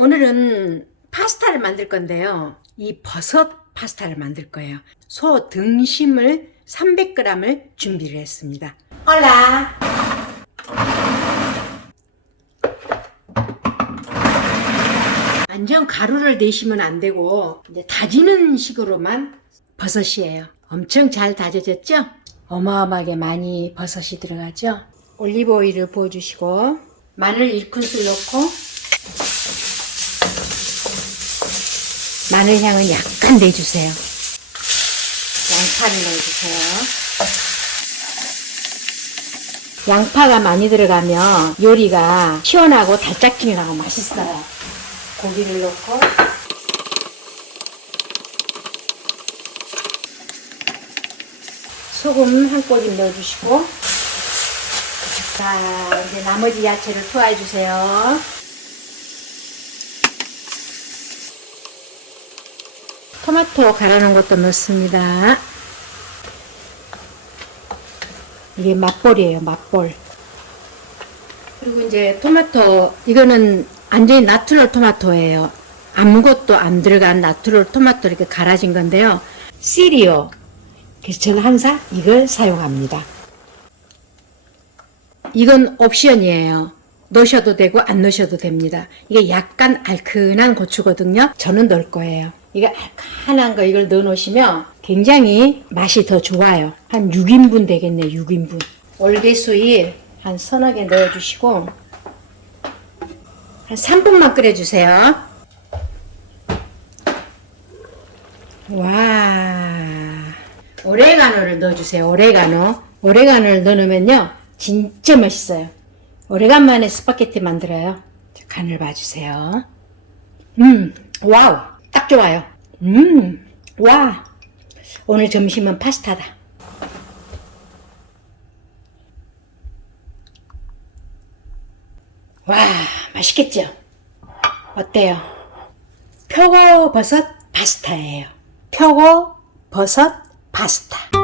오늘은 파스타를 만들 건데요. 이 버섯 파스타를 만들 거예요. 소 등심을 300g을 준비를 했습니다. 올라! 완전 가루를 내시면 안 되고 이제 다지는 식으로만 버섯이에요. 엄청 잘 다져졌죠? 어마어마하게 많이 버섯이 들어가죠? 올리브 오일을 부어주시고 마늘 1큰술 넣고 마늘 향은 약간 내주세요. 양파를 넣어주세요. 양파가 많이 들어가면 요리가 시원하고 달짝지근하고 맛있어요. 고기를 넣고 소금 한 꼬집 넣어주시고 자 이제 나머지 야채를 투하해 주세요. 토마토 갈아 놓은 것도 넣습니다. 이게 맛볼이에요, 맛볼. 그리고 이제 토마토, 이거는 완전히 나트럴 토마토예요. 아무것도 안 들어간 나트럴 토마토 이렇게 갈아진 건데요. 시리오. 그래서 저는 항상 이걸 사용합니다. 이건 옵션이에요. 넣으셔도 되고 안 넣으셔도 됩니다. 이게 약간 알큰한 고추거든요. 저는 넣을 거예요. 이거 알큰한 거 이걸 넣어 놓으시면 굉장히 맛이 더 좋아요. 한 6인분 되겠네, 6인분. 월계수잎 한 서너 개 넣어 주시고 한 3분만 끓여 주세요. 와. 오레가노를 넣어 주세요. 오레가노. 오레가노를 넣어 놓으면요. 진짜 맛있어요. 오래간만에 스파게티 만들어요. 자, 간을 봐주세요. 음, 와우. 딱 좋아요. 음, 와. 오늘 점심은 파스타다. 와, 맛있겠죠? 어때요? 표고 버섯 파스타예요. 표고 버섯 파스타.